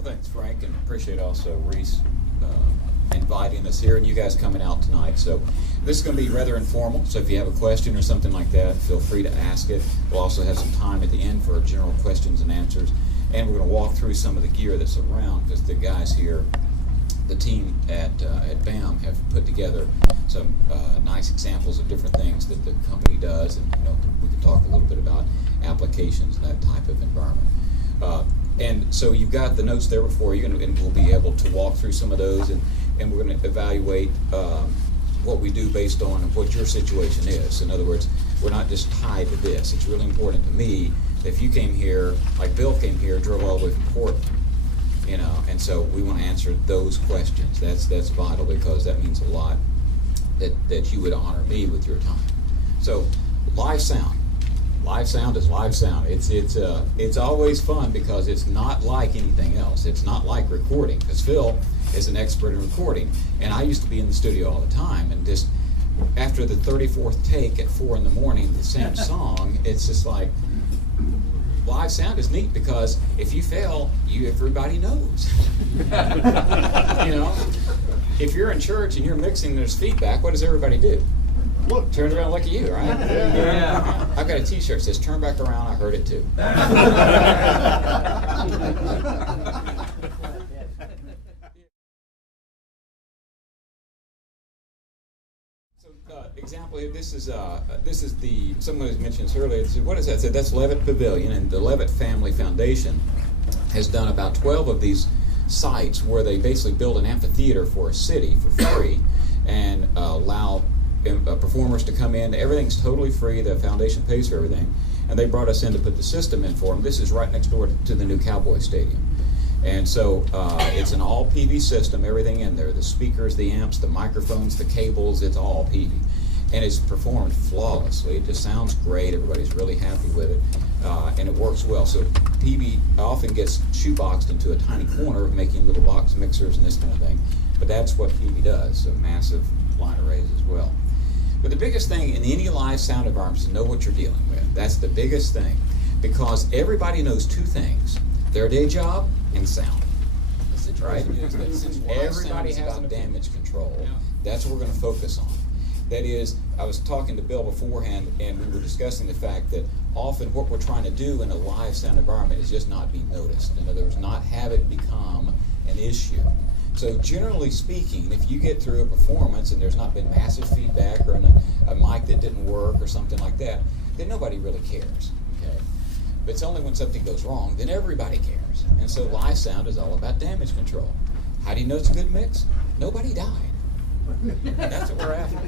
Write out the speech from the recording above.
Well, thanks, Frank, and appreciate also Reese inviting us here and you guys coming out tonight. So this is going to be rather informal, so if you have a question or something like that, feel free to ask it. We'll also have some time at the end for general questions and answers, and we're going to walk through some of the gear that's around, because the guys here, the team at BAM, have put together some nice examples of different things that the company does, and we can talk a little bit about applications and that type of environment. And so you've got the notes there before you, and we'll be able to walk through some of those, and we're going to evaluate what we do based on what your situation is. In other words, we're not just tied to this. It's really important to me that if you came here, like Bill came here, drove all the way from Portland, and so we want to answer those questions. That's vital, because that means a lot that you would honor me with your time. So live sound. Live sound is live sound. It's always fun because it's not like anything else. It's not like recording, because Phil is an expert in recording, and I used to be in the studio all the time, and just after the 34th take at 4 in the morning, the same song, it's just like, live sound is neat because if you fail, everybody knows. If you're in church and you're mixing, there's feedback, what does everybody do? Look, turn around, look at you, right? Yeah. I've got a T-shirt that says, "Turn back around, I heard it too." Example, this is the, someone was mentioned this earlier. Said, what is that? Said, that's Levitt Pavilion, and the Levitt Family Foundation has done about 12 of these sites where they basically build an amphitheater for a city for free and allow performers to come in. Everything's totally free. The foundation pays for everything, and they brought us in to put the system in for them. This is right next door to the new Cowboy Stadium, and so it's an all Peavey system. Everything in there: the speakers, the amps, the microphones, the cables. It's all Peavey, and it's performed flawlessly. It just sounds great. Everybody's really happy with it, and it works well. So Peavey often gets shoeboxed into a tiny corner of making little box mixers and this kind of thing, but that's what Peavey does. So massive line arrays as well. But the biggest thing in any live sound environment is to know what you're dealing with. That's the biggest thing, because everybody knows two things: their day job and sound. Right? Everybody has about damage control. Yeah. That's what we're going to focus on. That is, I was talking to Bill beforehand, and we were discussing the fact that often what we're trying to do in a live sound environment is just not be noticed. In other words, not have it become an issue. So generally speaking, if you get through a performance and there's not been massive feedback or a mic that didn't work or something like that, then nobody really cares. Okay? But it's only when something goes wrong, then everybody cares. And so live sound is all about damage control. How do you know it's a good mix? Nobody died. That's what we're after.